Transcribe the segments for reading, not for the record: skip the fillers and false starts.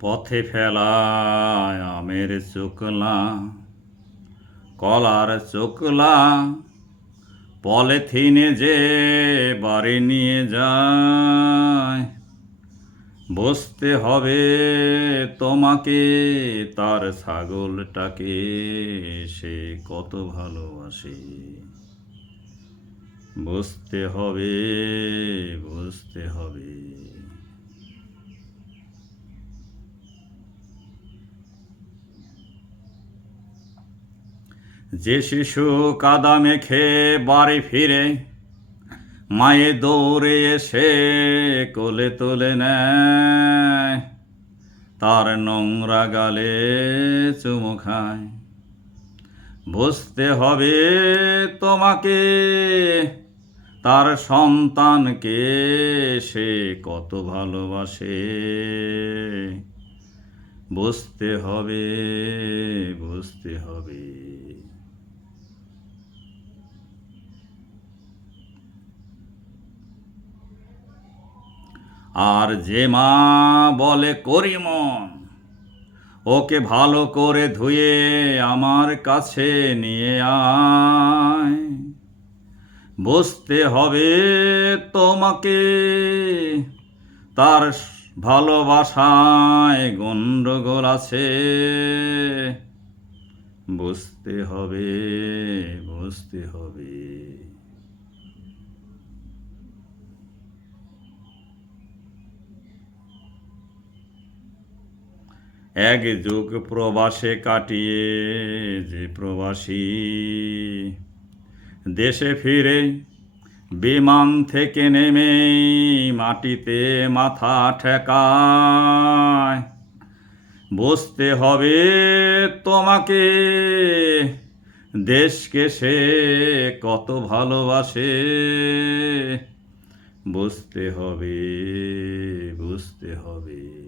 পথে ফেলায় আমের চোকলা, কলার চোকলা, পলিথিনে যে বাড়ি নিয়ে যায়। বুঝতে হবে তোমাকে তার ছাগলটাকে সে কত ভালোবাসে। বুঝতে হবে, বুঝতে হবে। যে শিশু কাদা মেখে বাড়ি ফিরে মায়ে দৌড়ে এসে কোলে তুলে নেয়, তার নোংরা গালে চুমু খায়। বুঝতে হবে তোমাকে তার সন্তানকে সে কত ভালোবাসে। বুঝতে হবে, বুঝতে হবে। আর যে মা বলে করিমন, ওকে ভালো করে ধুয়ে আমার কাছে নিয়ে আয়। বুঝতে হবে তোমাকে তার ভালোবাসায় গন্ডগোল আছে। বুঝতে হবে, বুঝতে হবে। এক যুগ প্রবাসে কাটিয়ে যে প্রবাসী দেশে ফিরে বিমান থেকে নেমে মাটিতে মাথা ঠেকায়। বুঝতে হবে তোমাকে দেশকে সে কত ভালোবাসে। বুঝতে হবে, বুঝতে হবে।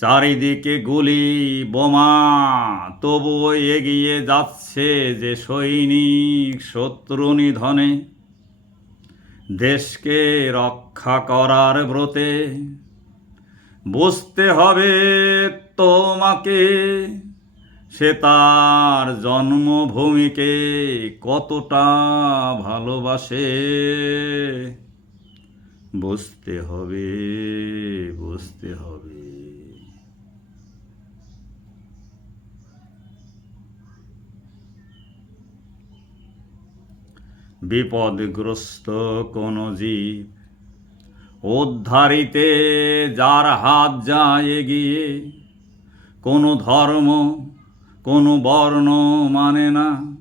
চারিদিকে গুলি বোমা, তবুও এগিয়ে যাচ্ছে যে সৈনিক শত্রু নিধনে। দেশকে রক্ষা করার ব্রতে বুঝতে হবে তোমাকে সে তার জন্মভূমিকে কতটা ভালোবাসে। বুঝতে হবে, বুঝতে হবে। বিপদগ্রস্ত কোন জীব উদ্ধারিতে যার হাত যায় এগিয়ে, কোনো ধর্ম কোনো বর্ণ মানে না,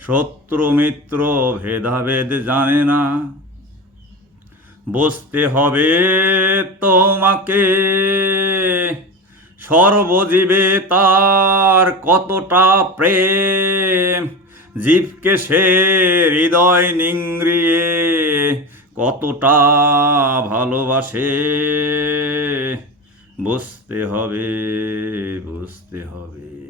শত্রু মিত্র ভেদাভেদ জানে না। বুঝতে হবে তোমাকে সর্বজীবে তার কতটা প্রেম। জীবকে সে হৃদয় নিংড়িয়ে কতটা ভালোবাসে। বুঝতে হবে, বুঝতে হবে।